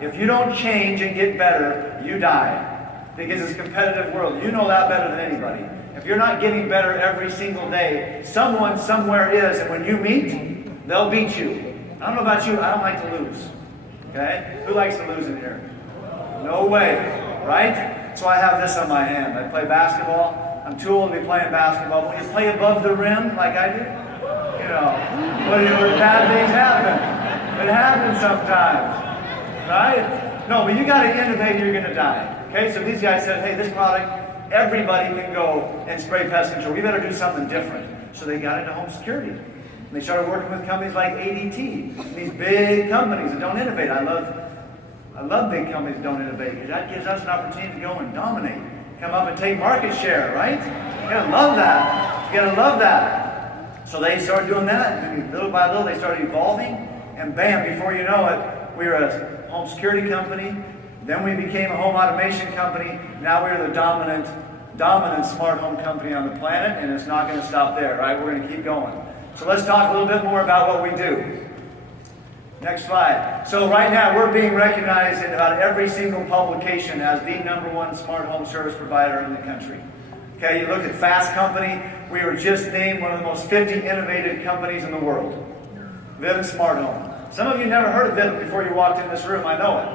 If you don't change and get better, you die. Because it's a competitive world. You know that better than anybody. If you're not getting better every single day, someone somewhere is, and when you meet, they'll beat you. I don't know about you, I don't like to lose. Okay? Who likes to lose in here? No way. Right? So I have this on my hand. I play basketball. I'm too old to be playing basketball. But when you play above the rim like I do, you know, when bad things happen. It happens sometimes. Right? No, but you got to innovate or you're going to die. Okay? So these guys said, hey, this product, everybody can go and spray pest control. We better do something different. So they got into home security. And they started working with companies like ADT, these big companies that don't innovate. I love big companies that don't innovate because that gives us an opportunity to go and dominate, come up and take market share, right? You gotta love that. You gotta love that. So they started doing that, and little by little they started evolving, and bam, before you know it, we were a home security company. Then we became a home automation company. Now we're the dominant smart home company on the planet, and it's not going to stop there, right? We're going to keep going. So let's talk a little bit more about what we do. Next slide. So right now we're being recognized in about every single publication as the #1 smart home service provider in the country. Okay, you look at Fast Company, we were just named one of the most 50 innovative companies in the world. Vivint Smart Home. Some of you never heard of Vivint before you walked in this room, I know it.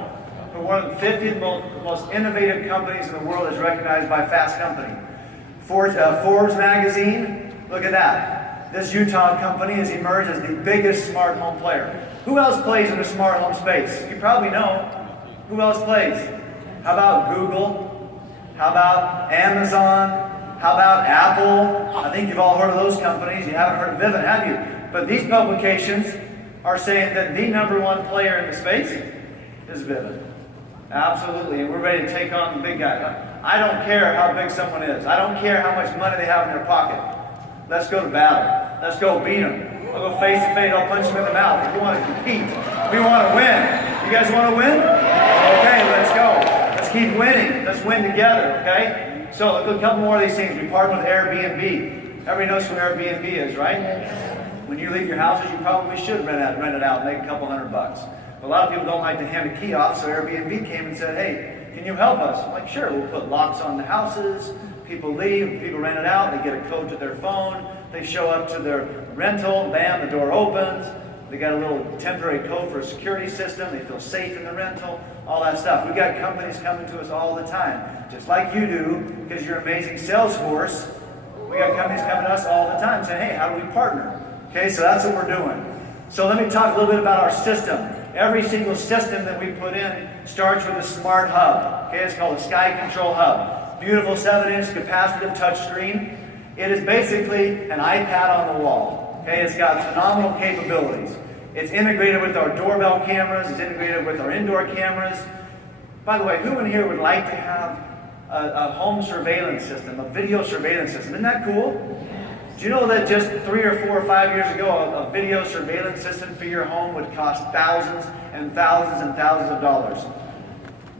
But one of the 50 most innovative companies in the world is recognized by Fast Company. Forbes magazine, look at that. This Utah company has emerged as the biggest smart home player. Who else plays in the smart home space? You probably know. Who else plays? How about Google? How about Amazon? How about Apple? I think you've all heard of those companies. You haven't heard of Vivint, have you? But these publications are saying that the #1 player in the space is Vivint. Absolutely, and we're ready to take on the big guys. I don't care how big someone is. I don't care how much money they have in their pocket. Let's go to battle. Let's go beat them. I'll go face to face. I'll punch them in the mouth. If you want to compete, we want to win. You guys want to win? Okay, let's go. Let's keep winning. Let's win together, okay? So a couple more of these things. We partner with Airbnb. Everybody knows who Airbnb is, right? When you leave your houses, you probably should rent it out and make a couple $100. A lot of people don't like to hand a key off, so Airbnb came and said, hey, can you help us? I'm like, sure, we'll put locks on the houses. People leave, people rent it out, they get a code to their phone, they show up to their rental, bam, the door opens, they got a little temporary code for a security system, they feel safe in the rental, all that stuff. We've got companies coming to us all the time, just like you do, because you're amazing sales force. We got companies coming to us all the time saying, hey, how do we partner? Okay, so that's what we're doing. So let me talk a little bit about our system. Every single system that we put in starts with a smart hub. Okay, it's called a Sky Control Hub. Beautiful 7-inch capacitive touchscreen. It is basically an iPad on the wall. Okay, it's got phenomenal capabilities. It's integrated with our doorbell cameras. It's integrated with our indoor cameras. By the way, who in here would like to have a home surveillance system, a video surveillance system? Isn't that cool? Do you know that just 3 or 4 or 5 years ago, a video surveillance system for your home would cost thousands and thousands and thousands of dollars?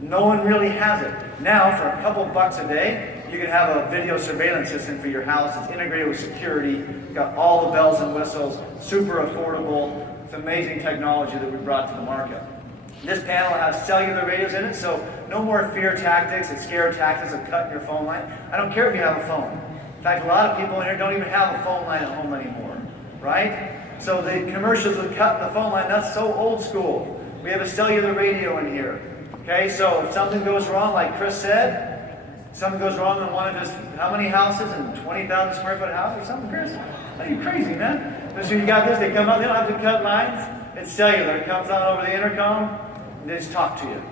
No one really has it. Now, for a couple bucks a day, you can have a video surveillance system for your house. It's integrated with security, got all the bells and whistles, super affordable. It's amazing technology that we brought to the market. This panel has cellular radios in it, so no more fear tactics and scare tactics of cutting your phone line. I don't care if you have a phone. In fact, a lot of people in here don't even have a phone line at home anymore, right? So the commercials with cutting the phone line, that's so old school. We have a cellular radio in here. Okay, so if something goes wrong, like Chris said, something goes wrong in one of his, how many houses in 20,000 square foot house or something, Chris? Are you crazy, man? So you got this, they come up, they don't have to cut lines. It's cellular, it comes on over the intercom, and they just talk to you.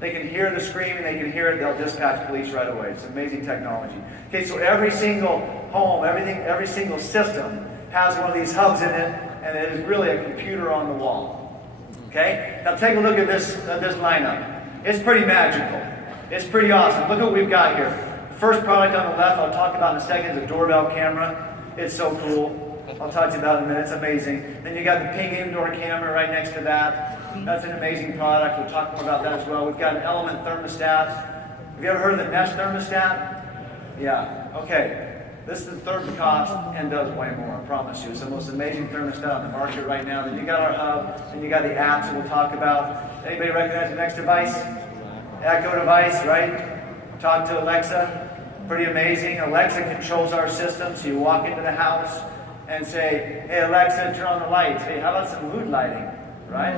They can hear the screaming, they can hear it, they'll dispatch police right away. It's amazing technology. Okay, so every single home, every single system has one of these hubs in it, and it is really a computer on the wall. Okay? Now take a look at this lineup. It's pretty magical. It's pretty awesome. Look what we've got here. The first product on the left I'll talk about in a second is a doorbell camera. It's so cool. I'll talk to you about it in a minute. It's amazing. Then you got the Ping indoor camera right next to that. That's an amazing product. We'll talk more about that as well. We've got an Element thermostat. Have you ever heard of the Nest thermostat? Yeah. Okay. This is the third cost and does way more, I promise you. It's the most amazing thermostat on the market right now. Then you got our hub, and you got the apps that we'll talk about. Anybody recognize the next device? Echo device, right? Talk to Alexa. Pretty amazing. Alexa controls our system, so you walk into the house and say, hey Alexa, turn on the lights. Hey, how about some mood lighting, right?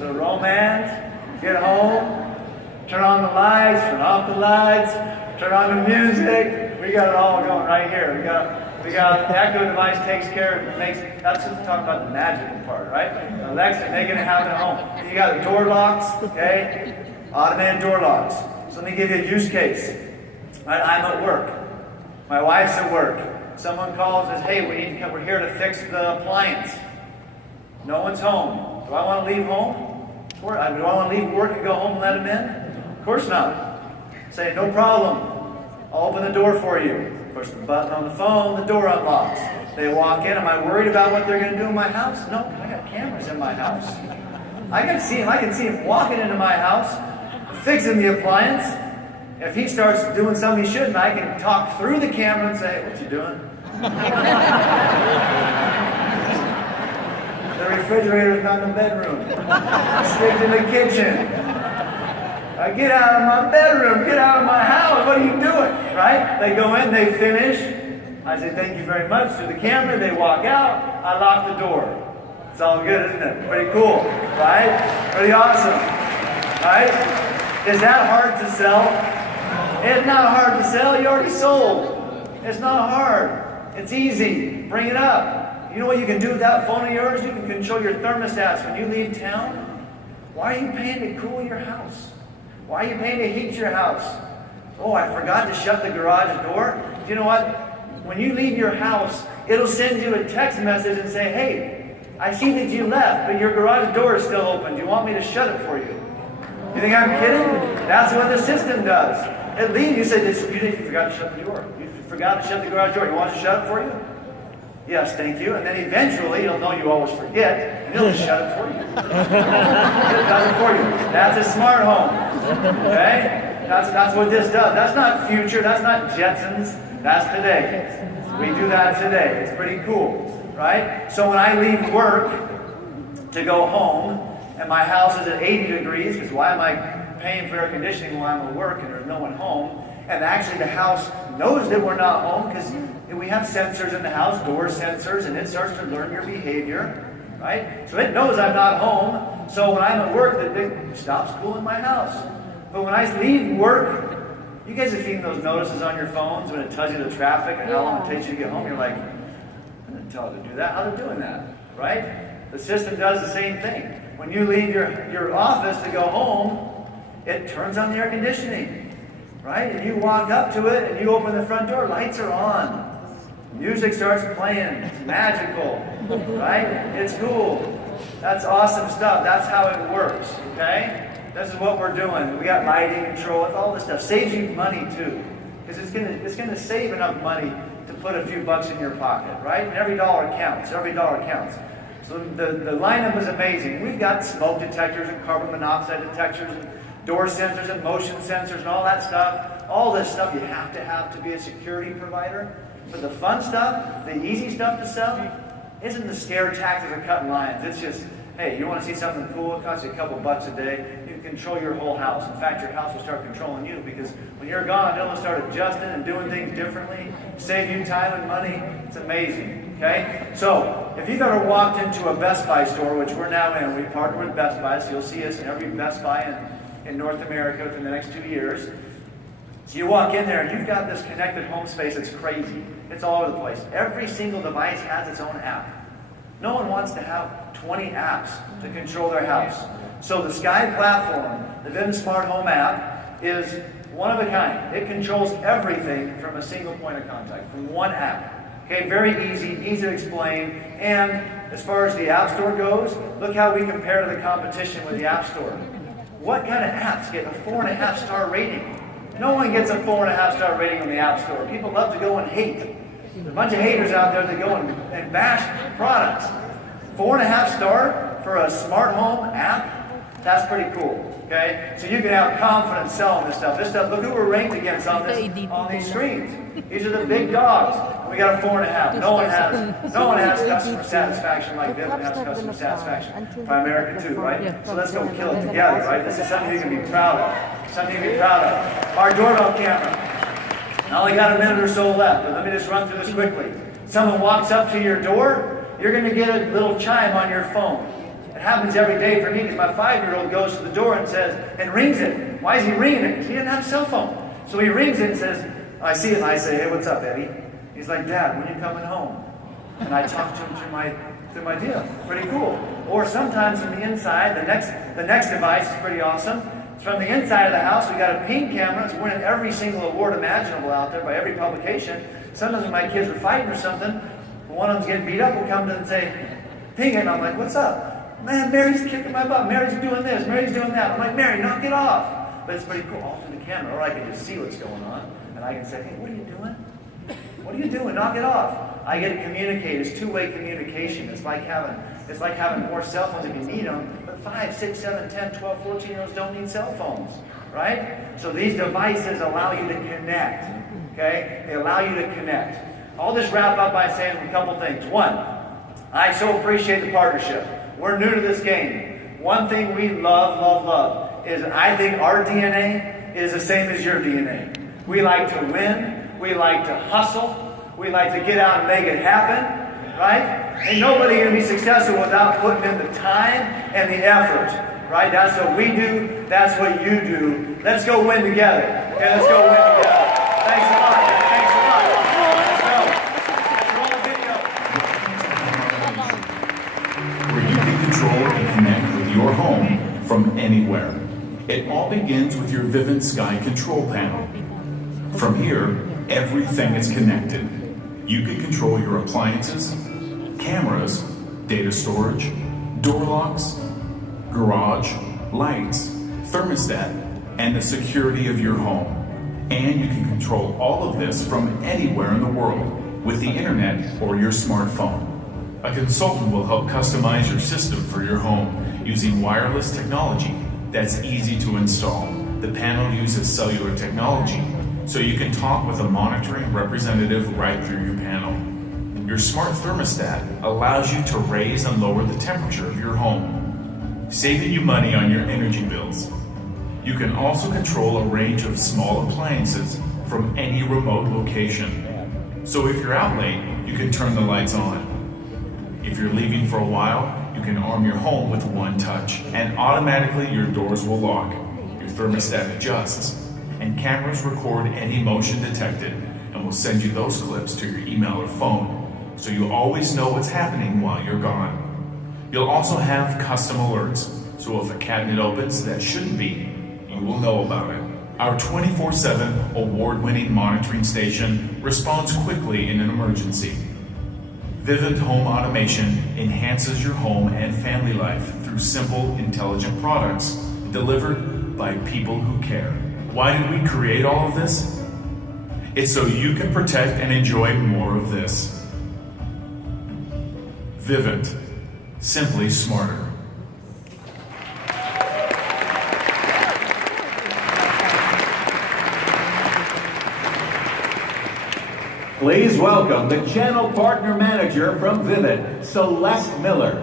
The romance, get home, turn on the lights, turn off the lights, turn on the music. We got it all going right here. We got the Echo device takes care of it, that's what's talking about the magical part, right? Alexa making it happen at home. You got the door locks, okay? Automated door locks. So let me give you a use case. Right, I'm at work. My wife's at work. Someone calls and says, hey, we're here to fix the appliance. No one's home. Do I want to leave home? Do I want to leave work and go home and let them in? Of course not. Say, no problem. I'll open the door for you. Push the button on the phone, the door unlocks. They walk in. Am I worried about what they're going to do in my house? No, I got cameras in my house. I can see him. I can see him walking into my house, fixing the appliance. If he starts doing something he shouldn't, I can talk through the camera and say, what you doing? The refrigerator's not in the bedroom. Straight to the kitchen. Get out of my bedroom. Get out of my house. What are you doing? Right? They go in, they finish. I say, thank you very much to the camera. They walk out. I lock the door. It's all good, isn't it? Pretty cool. Right? Pretty awesome. Right? Is that hard to sell? It's not hard to sell. You already sold. It's not hard. It's easy. Bring it up. You know what you can do with that phone of yours? You can control your thermostats when you leave town. Why are you paying to cool your house? Why are you paying to heat your house? Oh, I forgot to shut the garage door. Do you know what? When you leave your house, it'll send you a text message and say, hey, I see that you left, but your garage door is still open. Do you want me to shut it for you? You think I'm kidding? That's what the system does. It leaves you say, you forgot to shut the door. You forgot to shut the garage door. You want to shut it for you? Yes, thank you. And then eventually, it'll know you always forget, and it'll just shut it for you. It does it for you. That's a smart home. Okay? That's what this does. That's not future. That's not Jetsons. That's today. We do that today. It's pretty cool. Right? So when I leave work to go home, and my house is at 80 degrees, because why am I paying for air conditioning while I'm at work and there's no one home? And actually the house knows that we're not home because we have sensors in the house, door sensors, and it starts to learn your behavior, right? So it knows I'm not home. So when I'm at work, it stops cooling my house. But when I leave work, you guys have seen those notices on your phones when it tells you the traffic and how long it takes you to get home. You're like, I didn't tell it to do that. How they're doing that, right? The system does the same thing. When you leave your office to go home, it turns on the air conditioning, right? And you walk up to it and you open the front door, lights are on. Music starts playing. It's magical, right? It's cool. That's awesome stuff. That's how it works, okay? This is what we're doing. We got lighting control, all this stuff. Saves you money too, because it's gonna save enough money to put a few bucks in your pocket, right? And every dollar counts. Every dollar counts. So the lineup is amazing. We've got smoke detectors and carbon monoxide detectors and door sensors and motion sensors and all that stuff. All this stuff you have to be a security provider. But the fun stuff, the easy stuff to sell, isn't the scare tactics of cutting lines. It's just, hey, you want to see something cool? It costs you a couple bucks a day. You can control your whole house. In fact, your house will start controlling you because when you're gone, it'll start adjusting and doing things differently, save you time and money. It's amazing, okay? So, if you've ever walked into a Best Buy store, which we're now in, we partner with Best Buy, so you'll see us in every Best Buy in North America within the next 2 years. So you walk in there and you've got this connected home space that's crazy. It's all over the place. Every single device has its own app. No one wants to have 20 apps to control their house. So the Sky platform, the Vivint Smart Home app, is one of a kind. It controls everything from a single point of contact, from one app. Okay, very easy to explain. And as far as the App Store goes, look how we compare to the competition with the App Store. What kind of apps get a 4.5 star rating? No one gets a 4.5 star rating on the App Store. People love to go and hate. There's a bunch of haters out there that go and bash products. 4.5 star for a smart home app? That's pretty cool. Okay? So you can have confidence selling this stuff. This stuff, look who we're ranked against on these screens. These are the big dogs. And we got a 4.5. No one has customer satisfaction like Vivint has customer satisfaction. Primerica too, right? So let's go kill it together, right? This is something you can be proud of. Something you can be proud of. Our doorbell camera. I only got a minute or so left, but let me just run through this quickly. Someone walks up to your door, you're going to get a little chime on your phone. It happens every day for me because my 5-year-old goes to the door and says, and rings it. Why is he ringing it? Because he didn't have a cell phone. So he rings it and says, I see it and I say, hey, what's up, Eddie? He's like, Dad, when are you coming home? And I talk to him through my deal. Pretty cool. Or sometimes from the inside, the next device is pretty awesome. It's from the inside of the house. We got a ping camera. It's winning every single award imaginable out there by every publication. Sometimes when my kids are fighting or something, one of them's getting beat up, we'll come to them and say, ping it. And I'm like, what's up? Man, Mary's kicking my butt. Mary's doing this. Mary's doing that. I'm like, Mary, knock it off. But it's pretty cool. All through the camera. Or I can just see what's going on. And I can say, hey, what are you doing? What are you doing? Knock it off. I get to communicate. It's two-way communication. It's like having more cell phones if you need them. But 5, 6, 7, 10, 12, 14-year-olds don't need cell phones. Right? So these devices allow you to connect. Okay? They allow you to connect. I'll just wrap up by saying a couple things. One, I so appreciate the partnership. We're new to this game. One thing we love is I think our DNA is the same as your DNA. We like to win. We like to hustle. We like to get out and make it happen. Right? Ain't nobody going to be successful without putting in the time and the effort. Right? That's what we do. That's what you do. Let's go win together. Okay, let's go win together. Thanks a lot. Thanks a lot. Let's go. Roll the video. Where you can control and connect with your home from anywhere. It all begins with your Vivint Sky control panel. From here, everything is connected. You can control your appliances, cameras, data storage, door locks, garage, lights, thermostat, and the security of your home. And you can control all of this from anywhere in the world with the internet or your smartphone. A consultant will help customize your system for your home using wireless technology that's easy to install. The panel uses cellular technology, so you can talk with a monitoring representative right through your panel. Your smart thermostat allows you to raise and lower the temperature of your home, saving you money on your energy bills. You can also control a range of small appliances from any remote location. So if you're out late, you can turn the lights on. If you're leaving for a while, you can arm your home with one touch, and automatically your doors will lock. Your thermostat adjusts, and cameras record any motion detected and will send you those clips to your email or phone, so you always know what's happening while you're gone. You'll also have custom alerts, so if a cabinet opens that shouldn't be, you will know about it. Our 24/7 award-winning monitoring station responds quickly in an emergency. Vivint Home Automation enhances your home and family life through simple, intelligent products delivered by people who care. Why did we create all of this? It's so you can protect and enjoy more of this. Vivint, simply smarter. Please welcome the Channel Partner Manager from Vivint, Celeste Miller.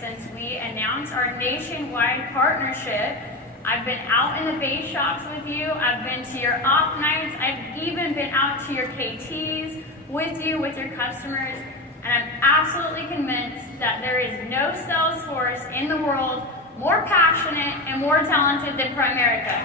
Since we announced our nationwide partnership. I've been out in the base shops with you. I've been to your op nights. I've even been out to your KTs with you, with your customers. And I'm absolutely convinced that there is no sales force in the world more passionate and more talented than Primerica.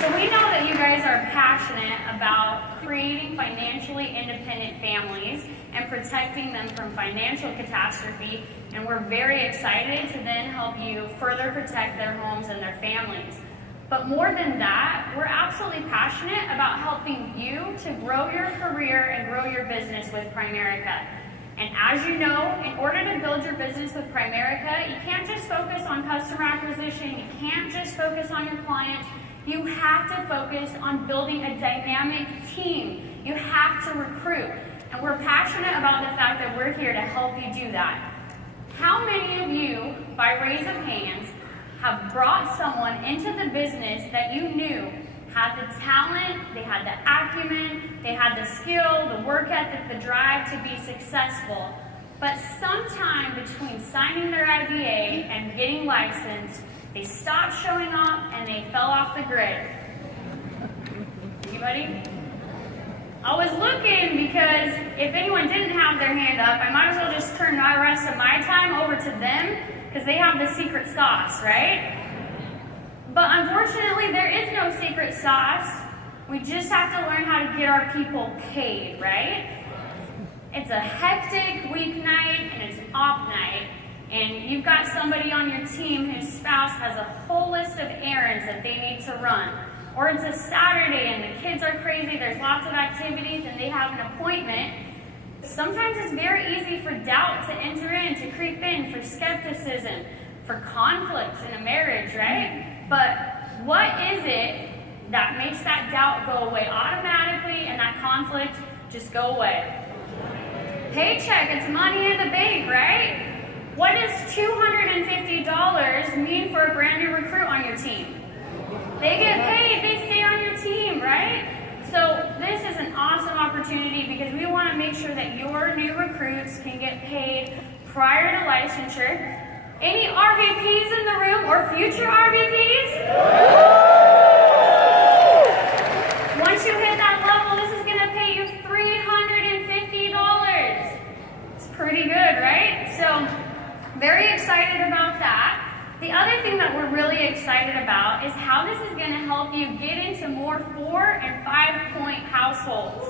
So we know that you guys are passionate about creating financially independent families and protecting them from financial catastrophe, and we're very excited to then help you further protect their homes and their families. But more than that, we're absolutely passionate about helping you to grow your career and grow your business with Primerica. And as you know, in order to build your business with Primerica, you can't just focus on customer acquisition, you can't just focus on your clients, you have to focus on building a dynamic team. You have to recruit. And we're passionate about the fact that we're here to help you do that. How many of you, by raise of hands, have brought someone into the business that you knew had the talent, they had the acumen, they had the skill, the work ethic, the drive to be successful, but sometime between signing their IBA and getting licensed, they stopped showing up and they fell off the grid? Anybody? I was looking because if anyone didn't have their hand up, I might as well just turn the rest of my time over to them because they have the secret sauce, right? But unfortunately, there is no secret sauce. We just have to learn how to get our people paid, right? It's a hectic weeknight and it's op night, and you've got somebody on your team whose spouse has a whole list of errands that they need to run. Or it's a Saturday and the kids are crazy, there's lots of activities and they have an appointment. Sometimes it's very easy for doubt to enter in, to creep in, for skepticism, for conflicts in a marriage, right? But what is it that makes that doubt go away automatically and that conflict just go away? Paycheck, it's money in the bank, right? What does $250 mean for a brand new recruit on your team? They get paid, they stay on your team, right? So this is an awesome opportunity because we want to make sure that your new recruits can get paid prior to licensure. Any RVPs in the room or future RVPs? Once you hit that level, this is going to pay you $350. It's pretty good, right? So very excited about that. The other thing that we're really excited about is how this is going to help you get into more 4- and 5-point households.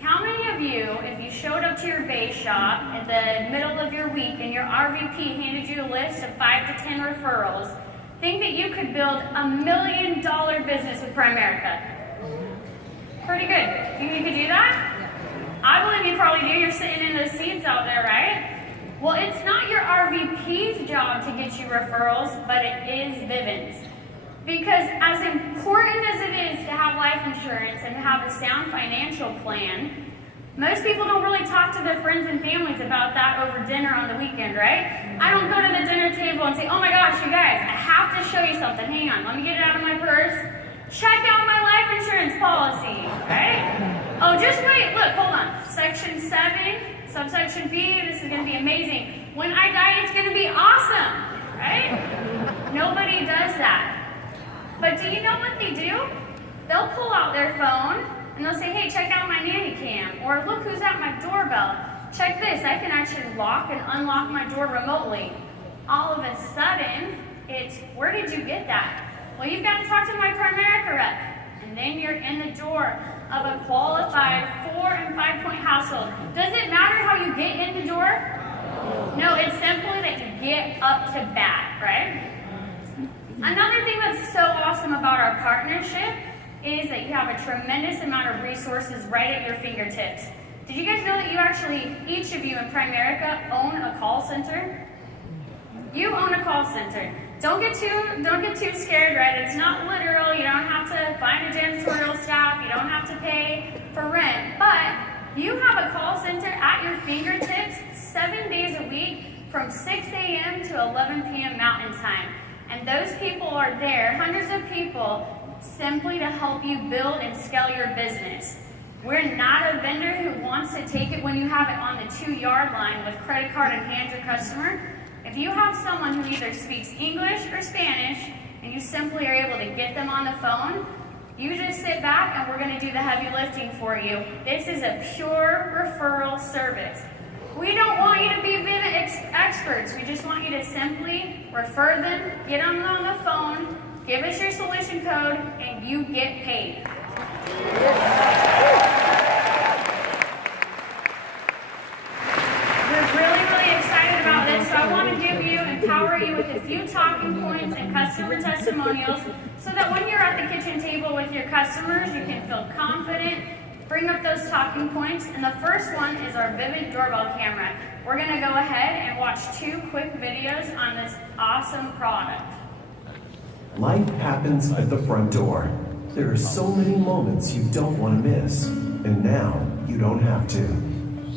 How many of you, if you showed up to your base shop at the middle of your week and your RVP handed you a list of 5 to 10 referrals, think that you could build $1 million business with Primerica? Pretty good. Think you could do that? I believe you probably do. You're sitting in those seats out there, right? Well, it's not your RVP's job to get you referrals, but it is Vivint's. Because as important as it is to have life insurance and to have a sound financial plan, most people don't really talk to their friends and families about that over dinner on the weekend, right? I don't go to the dinner table and say, oh my gosh, you guys, I have to show you something. Hang on, let me get it out of my purse. Check out my life insurance policy, right? Oh, just wait, look, hold on. Section 7, subsection B, this is going to be amazing. When I die, it's going to be awesome, right? Nobody does that. But do you know what they do? They'll pull out their phone and they'll say, hey, check out my nanny cam. Or look who's at my doorbell. Check this, I can actually lock and unlock my door remotely. All of a sudden, it's, where did you get that? Well, you've got to talk to my Primerica rep. And then you're in the door of a qualified 4- and 5-point household. Does it matter how you get in the door? No, it's simply that you get up to bat, right? Another thing that's so awesome about our partnership is that you have a tremendous amount of resources right at your fingertips. Did you guys know that you actually, each of you in Primerica, own a call center? You own a call center. Don't get too scared, right? It's not literal. You don't have to find a janitorial staff. You don't have to pay for rent. But you have a call center at your fingertips 7 days a week from 6 a.m. to 11 p.m. Mountain Time. And those people are there, hundreds of people, simply to help you build and scale your business. We're not a vendor who wants to take it when you have it on the 2-yard line with credit card in hand your customer. If you have someone who either speaks English or Spanish, and you simply are able to get them on the phone, you just sit back and we're going to do the heavy lifting for you. This is a pure referral service. We don't want you to be Vivint experts. We just want you to simply refer them, get them on the phone, give us your solution code, and you get paid. We're really, really excited about this, so I want to empower you with a few talking points and customer testimonials so that when you're at the kitchen table with your customers, you can feel confident, bring up those talking points. And the first one is our Vivint doorbell camera. We're gonna go ahead and watch 2 quick videos on this awesome product. Life happens at the front door. There are so many moments you don't want to miss, and now you don't have to.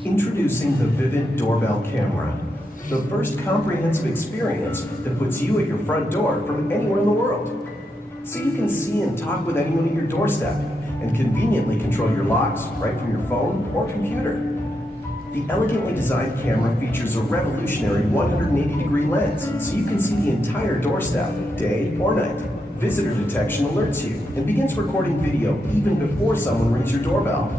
Introducing the Vivint doorbell camera, the first comprehensive experience that puts you at your front door from anywhere in the world. So you can see and talk with anyone at your doorstep and conveniently control your locks right from your phone or computer. The elegantly designed camera features a revolutionary 180-degree lens, so you can see the entire doorstep, day or night. Visitor detection alerts you and begins recording video even before someone rings your doorbell.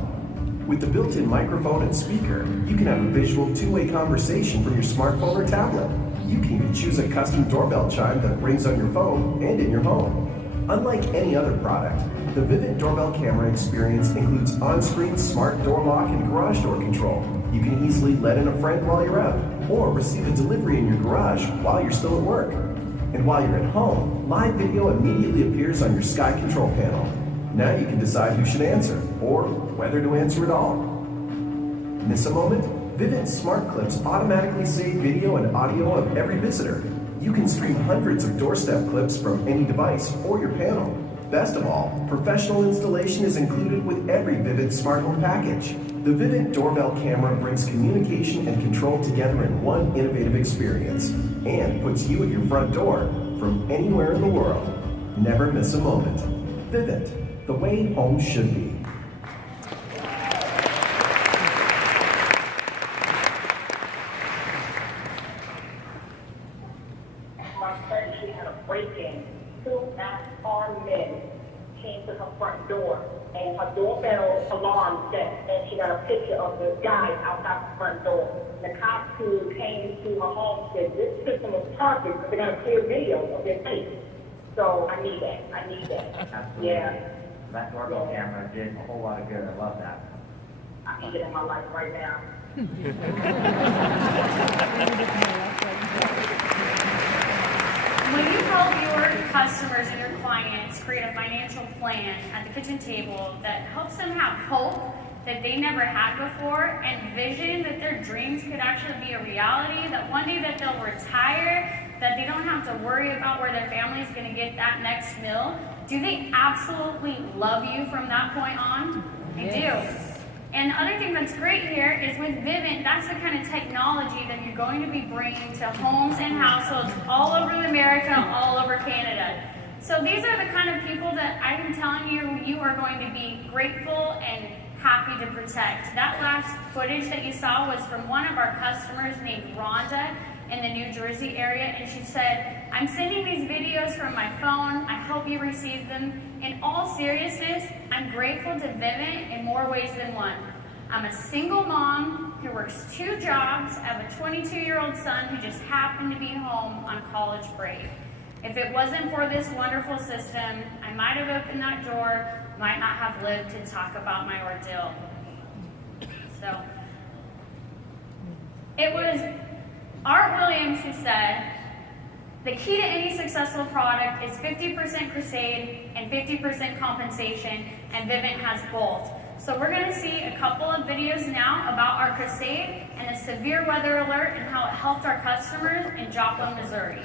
With the built-in microphone and speaker, you can have a visual 2-way conversation from your smartphone or tablet. You can even choose a custom doorbell chime that rings on your phone and in your home. Unlike any other product, the Vivint doorbell camera experience includes on-screen smart door lock and garage door control. You can easily let in a friend while you're out, or receive a delivery in your garage while you're still at work. And while you're at home, live video immediately appears on your Sky Control panel. Now you can decide who should answer, or whether to answer at all. Miss a moment? Vivint Smart Clips automatically save video and audio of every visitor. You can stream hundreds of doorstep clips from any device or your panel. Best of all, professional installation is included with every Vivint smart home package. The Vivint doorbell camera brings communication and control together in one innovative experience and puts you at your front door from anywhere in the world. Never miss a moment. Vivint, the way home should be. She had a break-in. 2 armed men came to her front door, and her doorbell alarm set, and she got a picture of the guys outside the front door. The cops who came to her home said, this system was targeted because they got a clear video of their face. So I need that. Absolutely. Yeah. That doorbell camera did a whole lot of good. I love that. I need it in my life right now. When you help your customers and your clients create a financial plan at the kitchen table that helps them have hope that they never had before and vision that their dreams could actually be a reality, that one day that they'll retire, that they don't have to worry about where their family is going to get that next meal, do they absolutely love you from that point on? They do. And the other thing that's great here is with Vivint, that's the kind of technology that you're going to be bringing to homes and households all over America, all over Canada. So these are the kind of people that I'm telling you, you are going to be grateful and happy to protect. That last footage that you saw was from one of our customers named Rhonda in the New Jersey area, and she said, I'm sending these videos from my phone. I hope you receive them. In all seriousness, I'm grateful to Vivint in more ways than one. I'm a single mom who works 2 jobs. I have a 22-year-old son who just happened to be home on college break. If it wasn't for this wonderful system, I might have opened that door, might not have lived to talk about my ordeal. So, it was Art Williams who said, the key to any successful product is 50% crusade and 50% compensation, and Vivint has both. So we're going to see a couple of videos now about our crusade and a severe weather alert and how it helped our customers in Joplin, Missouri.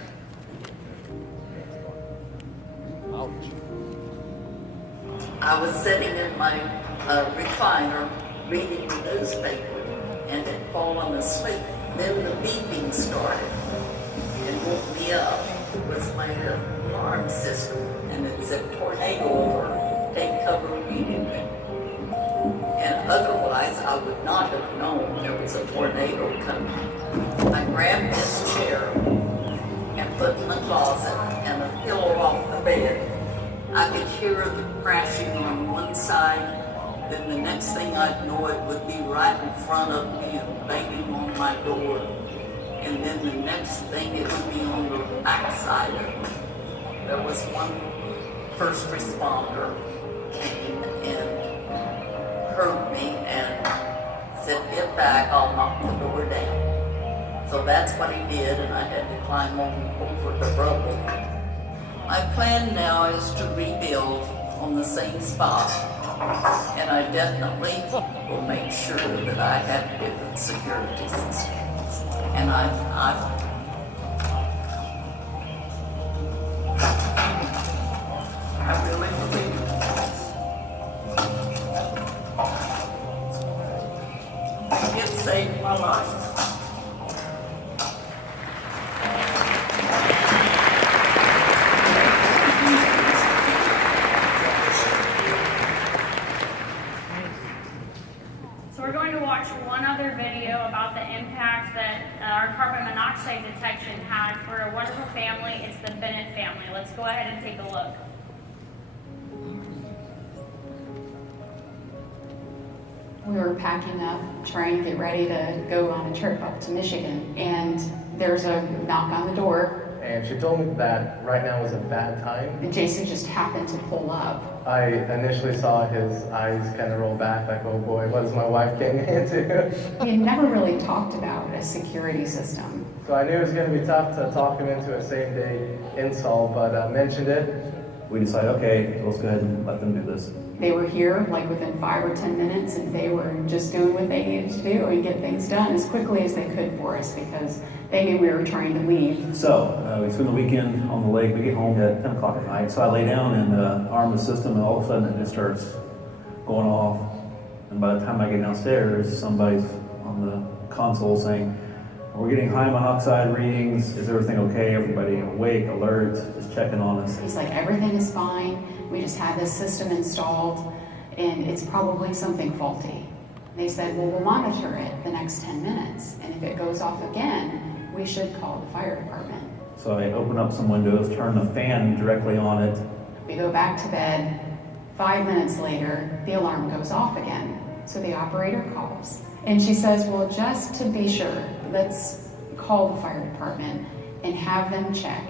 I was sitting in my recliner reading the newspaper and had fallen asleep. Then the beeping started and woke me up. It was my alarm system, and it said tornado alert, take cover immediately. And otherwise, I would not have known there was a tornado coming. I grabbed this chair and put in the closet and a pillow off the bed. I could hear the crashing on one side, then the next thing I'd know it would be right in front of me and banging on my door. And then the next thing it would be on the back side of me. There was one first responder came and heard me and said, get back, I'll knock the door down. So that's what he did, and I had to climb over the rubble. My plan now is to rebuild on the same spot And I definitely will make sure that I have Vivint security system. And I really believe it saved my life. So we're going to watch one other video about the impact that our carbon monoxide detection had for a wonderful family. It's the Bennett family. Let's go ahead and take a look. We were packing up, trying to get ready to go on a trip up to Michigan, and there's a knock on the door. And she told me that right now was a bad time. And Jason just happened to pull up. I initially saw his eyes kind of roll back, like, oh boy, what is my wife getting into? We had never really talked about a security system. So I knew it was going to be tough to talk him into a same-day install, but I mentioned it. We decided, okay, let's go ahead and let them do this. They were here like within 5 or 10 minutes, and they were just doing what they needed to do and get things done as quickly as they could for us because they knew we were trying to leave. So we spent the weekend on the lake. We get home at 10 o'clock at night. So I lay down and arm the system, and all of a sudden it just starts going off. And by the time I get downstairs, somebody's on the console saying, we're getting high monoxide readings. Is everything okay? Everybody awake, alert, just checking on us. He's like, everything is fine. We just had this system installed, and it's probably something faulty. They said, well, we'll monitor it the next 10 minutes, and if it goes off again, we should call the fire department. So I open up some windows, turn the fan directly on it. We go back to bed. 5 minutes later, the alarm goes off again. So the operator calls, and she says, well, just to be sure, let's call the fire department and have them check.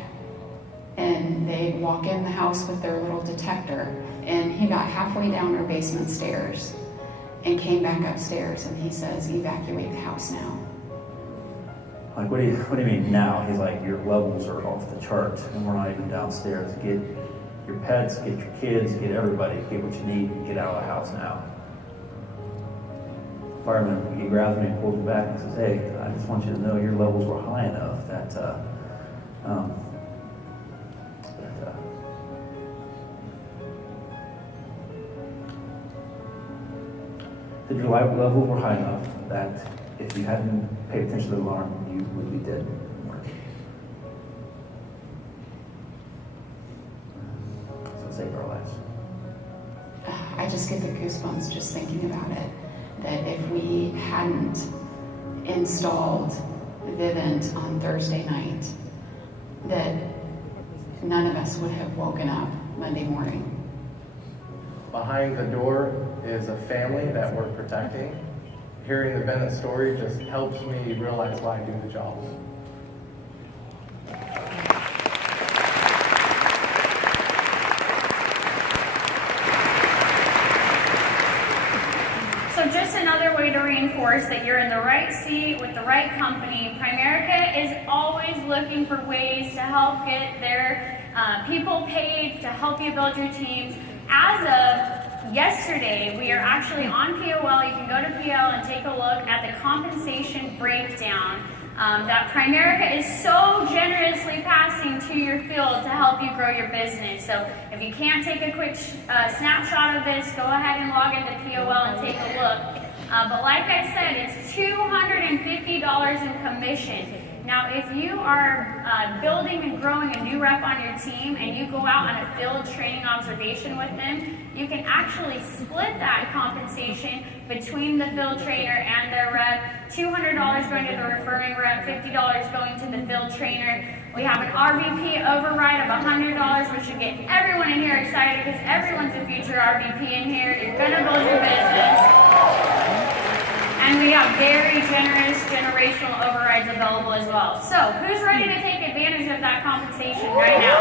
And they walk in the house with their little detector, and he got halfway down our basement stairs and came back upstairs, and he says, evacuate the house now. Like, what do you mean now? He's like, your levels are off the chart, and we're not even downstairs. Get your pets, get your kids, get everybody, get what you need, and get out of the house now. Fireman, he grabs me and pulls me back and says, hey, I just want you to know your levels were high enough that your life levels were high enough that if you hadn't paid attention to the alarm, you would be dead. So it saved our lives. I just get the goosebumps just thinking about it. That if we hadn't installed Vivint on Thursday night, that none of us would have woken up Monday morning. Behind the door is a family that we're protecting. Hearing the Bennett story just helps me realize why I do the job. So just another way to reinforce that you're in the right seat with the right company. Primerica is always looking for ways to help get their people paid, to help you build your teams. As of yesterday, we are actually on POL. You can go to PL and take a look at the compensation breakdown that Primerica is so generously passing to your field to help you grow your business. So if you can't take a quick snapshot of this, go ahead and log into POL and take a look. But like I said, it's $250 in commission. Now, if you are building and growing a new rep on your team and you go out on a field training observation with them, you can actually split that compensation between the field trainer and their rep. $200 going to the referring rep, $50 going to the field trainer. We have an RVP override of $100, which should get everyone in here excited because everyone's a future RVP in here. You're going to build your business. And we have very generous generational overrides available as well. So, who's ready to take advantage of that compensation right now?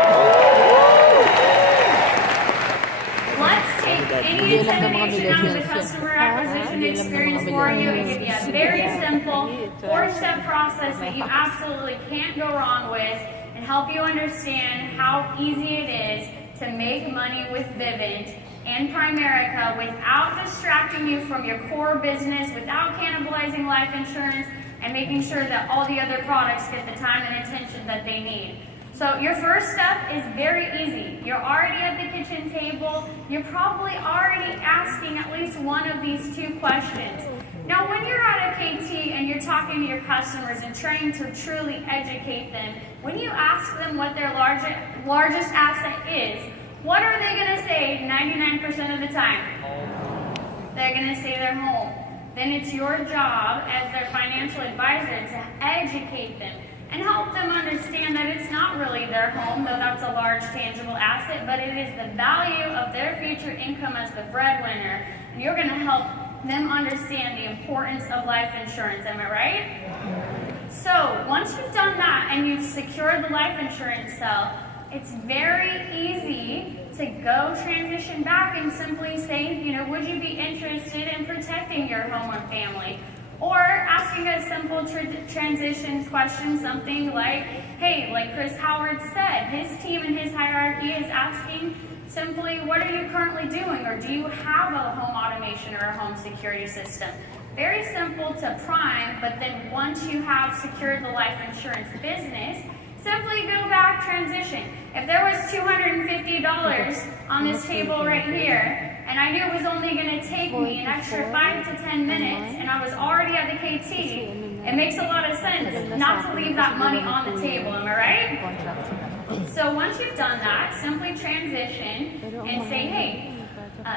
Let's take any intimidation out of the customer acquisition experience for you and give you a very simple 4-step process that you absolutely can't go wrong with and help you understand how easy it is to make money with Vivint in Primerica without distracting you from your core business, without cannibalizing life insurance, and making sure that all the other products get the time and attention that they need. So your first step is very easy. You're already at the kitchen table. You're probably already asking at least one of these two questions. Now, when you're at a KT and you're talking to your customers and trying to truly educate them, when you ask them what their largest asset is, what are they going to say 99% of the time? They're going to say their home. Then it's your job as their financial advisor to educate them and help them understand that it's not really their home, though that's a large tangible asset, but it is the value of their future income as the breadwinner. And you're going to help them understand the importance of life insurance. Am I right? So once you've done that and you've secured the life insurance sale, it's very easy to go transition back and simply say, would you be interested in protecting your home and family? Or asking a simple transition question, something like, hey, like Chris Howard said, his team and his hierarchy is asking simply, what are you currently doing? Or do you have a home automation or a home security system? Very simple to prime, but then once you have secured the life insurance business, simply go back, transition. If there was $250 on this table right here, and I knew it was only going to take me an extra 5 to 10 minutes, and I was already at the KT, it makes a lot of sense not to leave that money on the table, am I right? So once you've done that, simply transition and say, hey,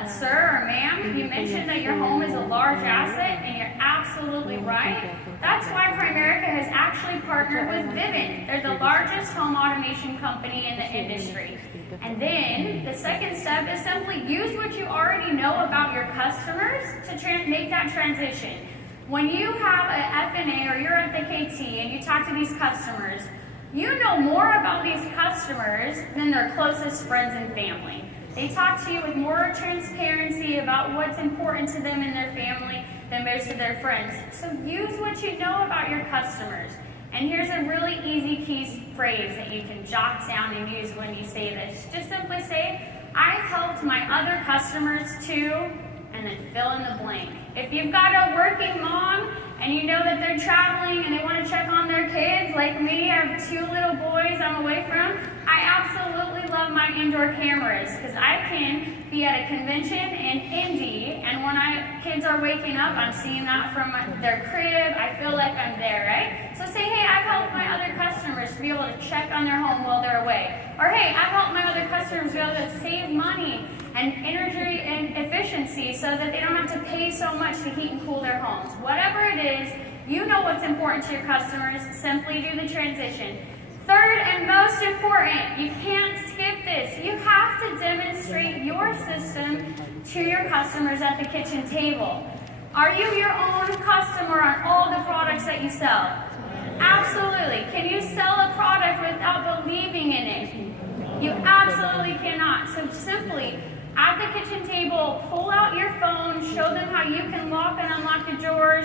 sir or ma'am, you mentioned that your home is a large asset, and you're absolutely right. That's why Primerica has actually partnered with Vivint. They're the largest home automation company in the industry. And then the second step is simply use what you already know about your customers to make that transition. When you have an F&A or you're at the KT and you talk to these customers, you know more about these customers than their closest friends and family. They talk to you with more transparency about what's important to them and their family than most of their friends. So use what you know about your customers. And here's a really easy key phrase that you can jot down and use when you say this. Just simply say, I've helped my other customers too, and then fill in the blank. If you've got a working mom and you know that they're traveling and they want to check on their kids, like me, I have 2 little boys I'm away from, I absolutely love my indoor cameras because I can be at a convention in Indy, and when kids are waking up, I'm seeing that from their crib. I feel like I'm there, right? So say, hey, I've helped my other customers to be able to check on their home while they're away. Or hey, I've helped my other customers be able to save money and energy and efficiency so that they don't have to pay so much to heat and cool their homes. Whatever it is, you know what's important to your customers. Simply do the transition. Third and most important, you can't skip this. You have to demonstrate your system to your customers at the kitchen table. Are you your own customer on all the products that you sell? Absolutely. Can you sell a product without believing in it? You absolutely cannot. So simply, at the kitchen table, pull out your phone, show them how you can lock and unlock the drawers,